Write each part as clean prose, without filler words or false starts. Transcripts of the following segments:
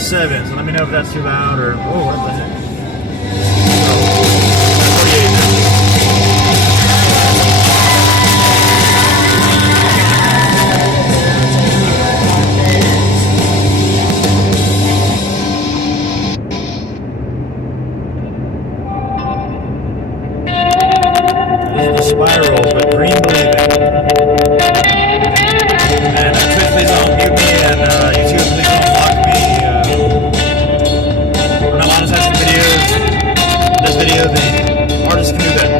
47, so let me know if that's too loud or... Oh, what the heck? This is the spirals, but green believing. And Twitch, please don't mute me, and YouTube, please don't block me. I'm not monetizing videos. This video, the artist can do that.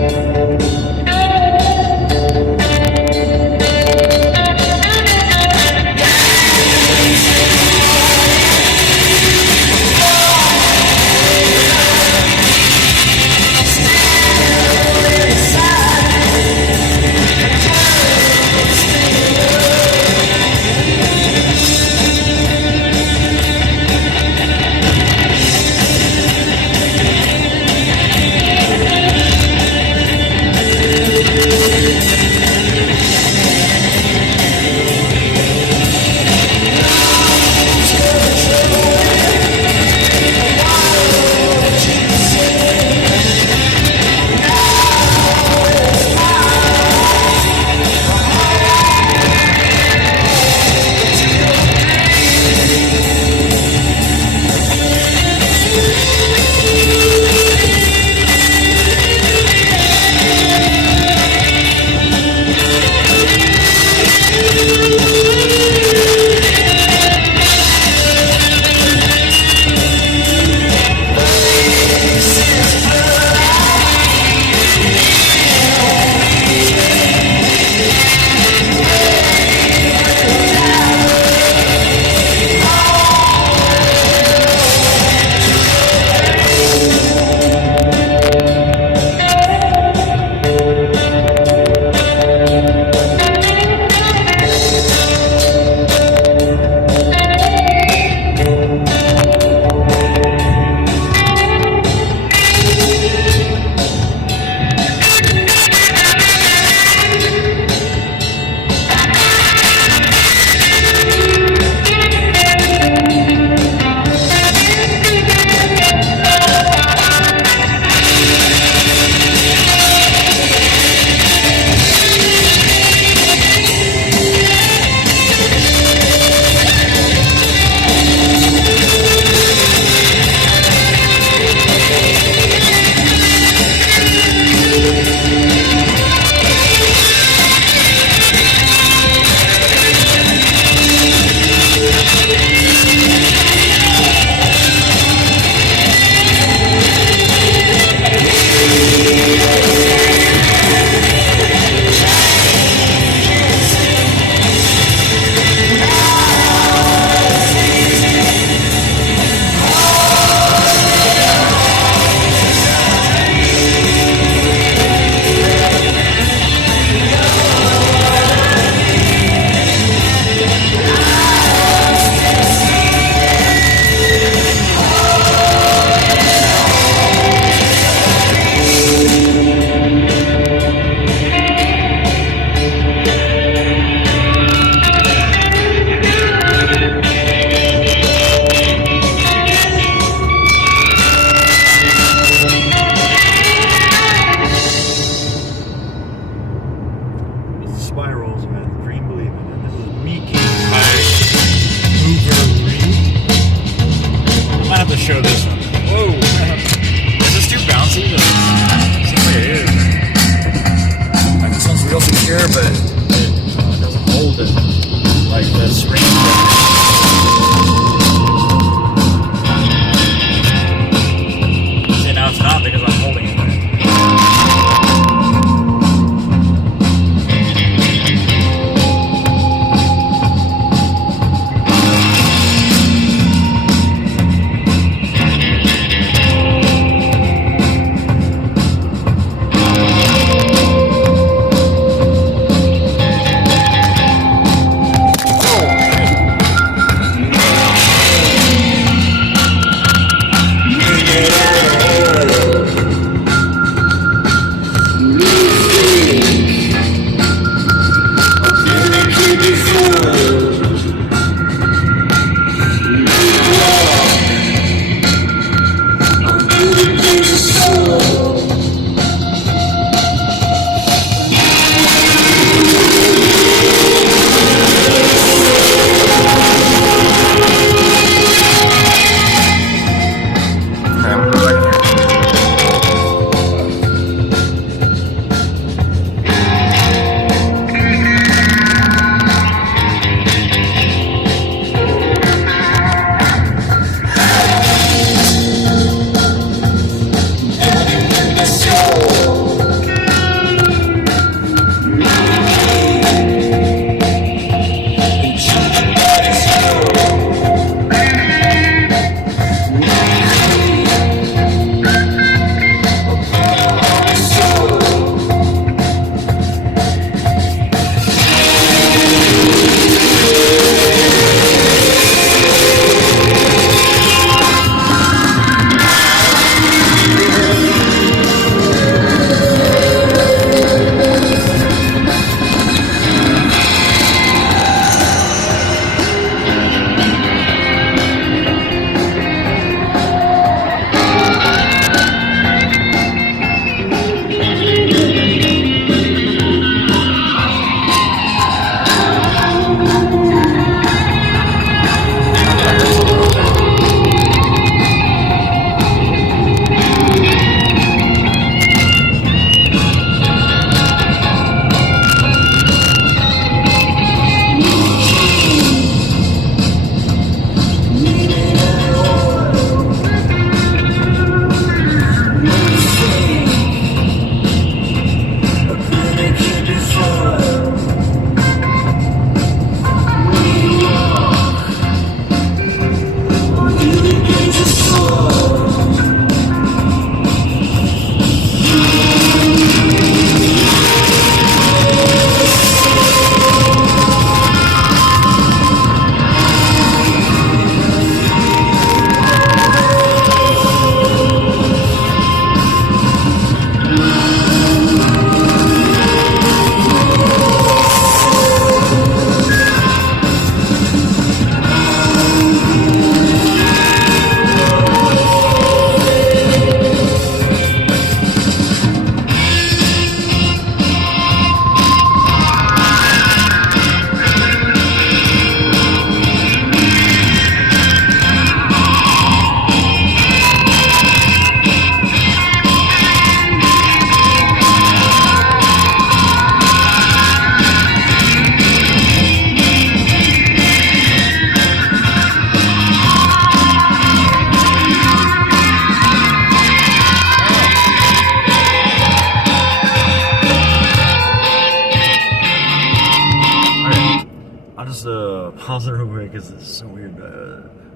I'll just pause it real quick because it's so weird.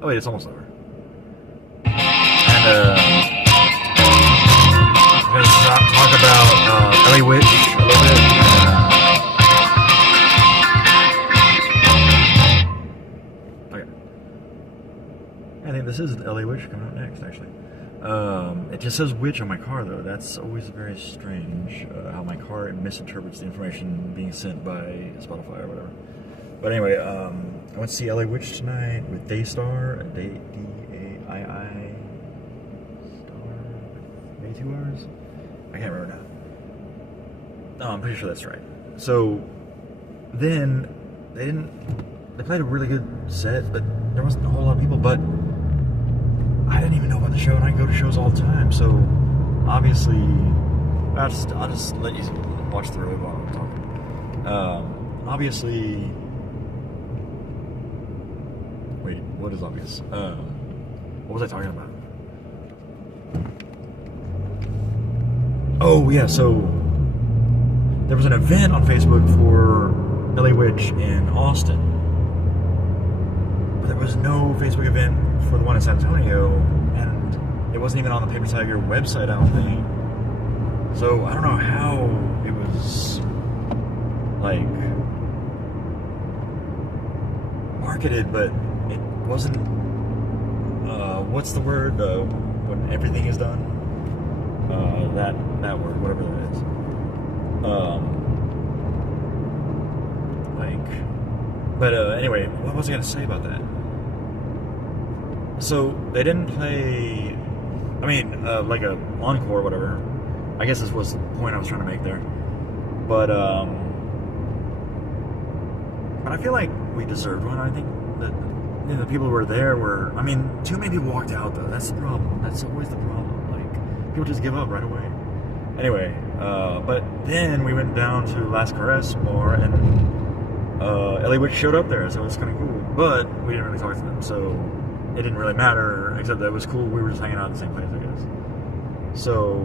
Oh wait, it's almost over. And I'm gonna talk about LA Witch a little bit. Okay. I think this is LA Witch coming up next, actually. It just says witch on my car, though. That's always very strange, how my car misinterprets the information being sent by Spotify or whatever. But anyway, I went to see LA Witch tonight with Daiistar, D-A-I-I star, maybe 2 hours? I can't remember now. No, I'm pretty sure that's right. So, then, they played a really good set, but there wasn't a whole lot of people, but I didn't even know about the show, and I go to shows all the time, so obviously, I'll just let you watch the road while I'm talking. Obviously, wait, what is obvious? What was I talking about? Oh, yeah, so there was an event on Facebook for LA Witch in Austin. But there was no Facebook event for the one in San Antonio, and it wasn't even on the Paper Tiger website, I don't think. So, I don't know how it was, like, marketed, but it wasn't, what's the word, when everything is done? That word, whatever that is. Anyway, what was I going to say about that? So, they didn't play, like a encore or whatever. I guess this was the point I was trying to make there. But I feel like we deserved one. I think that the people who were there were, too many people walked out, though. That's the problem. That's always the problem. Like, people just give up right away. Anyway, but then we went down to Las Caress Bar, and LA Witch showed up there, so it was kind of cool. But we didn't really talk to them, so it didn't really matter, except that it was cool. We were just hanging out in the same place, I guess. So,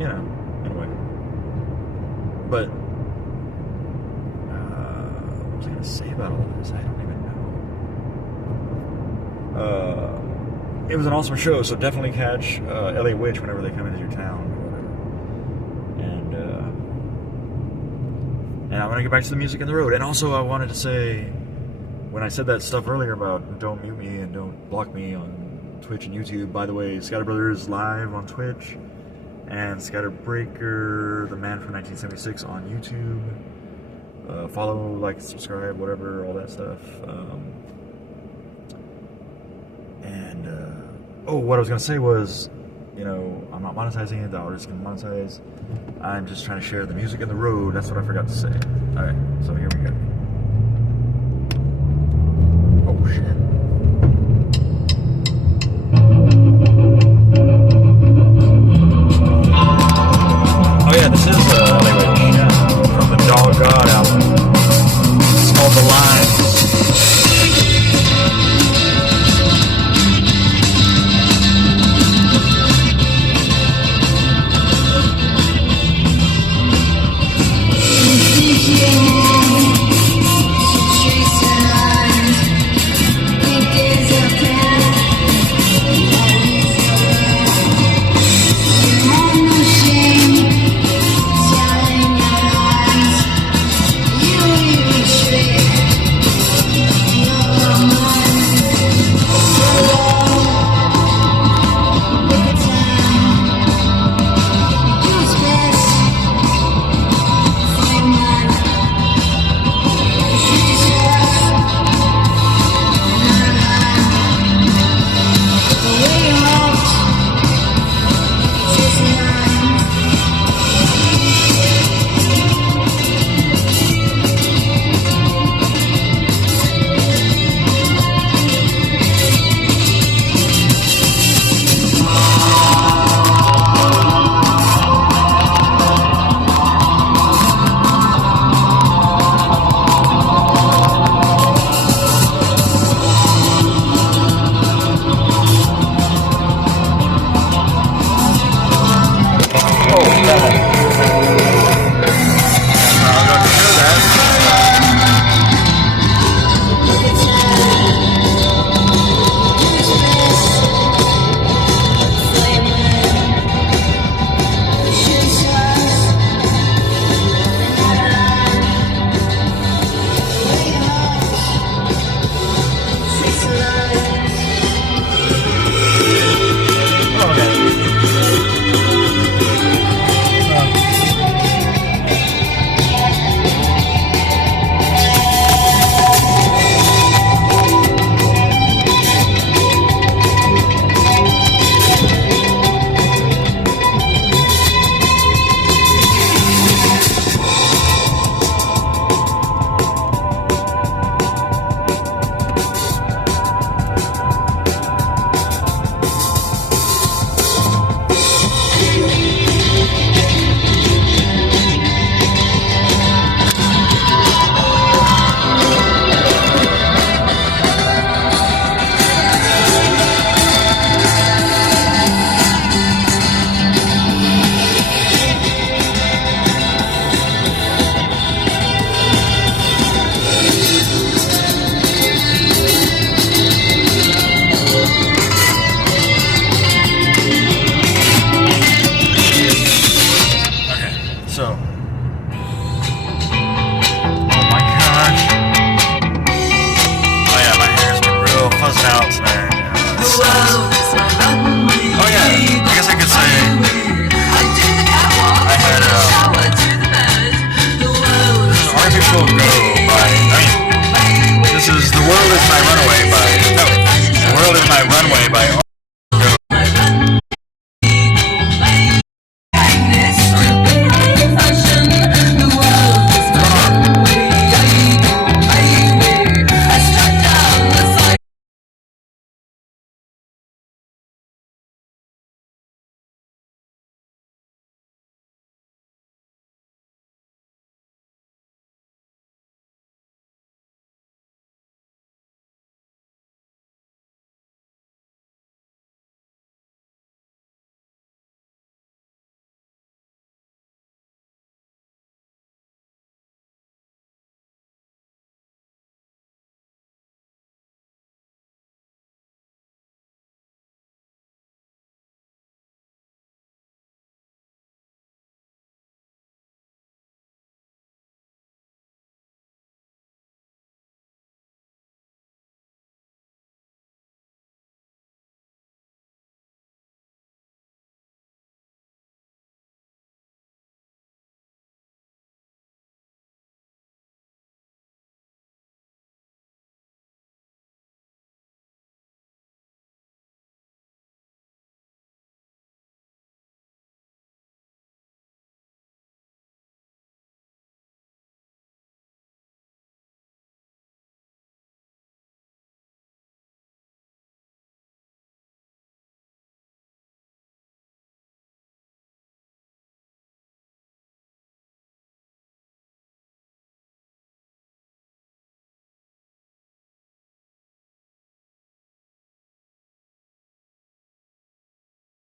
anyway. But, what was I going to say about all this? I don't even know. It was an awesome show, so definitely catch LA Witch whenever they come into your town or whatever. And I'm going to get back to the music and the road. And also, I wanted to say, when I said that stuff earlier about don't mute me and don't block me on Twitch and YouTube, by the way, ScatterBrothers is live on Twitch, and ScatterBreaker, the man from 1976, on YouTube. Follow, like, subscribe, whatever, all that stuff. What I was going to say was, I'm not monetizing it, the artist can monetize. I'm just trying to share the music and the road. That's what I forgot to say. Alright, so here we go.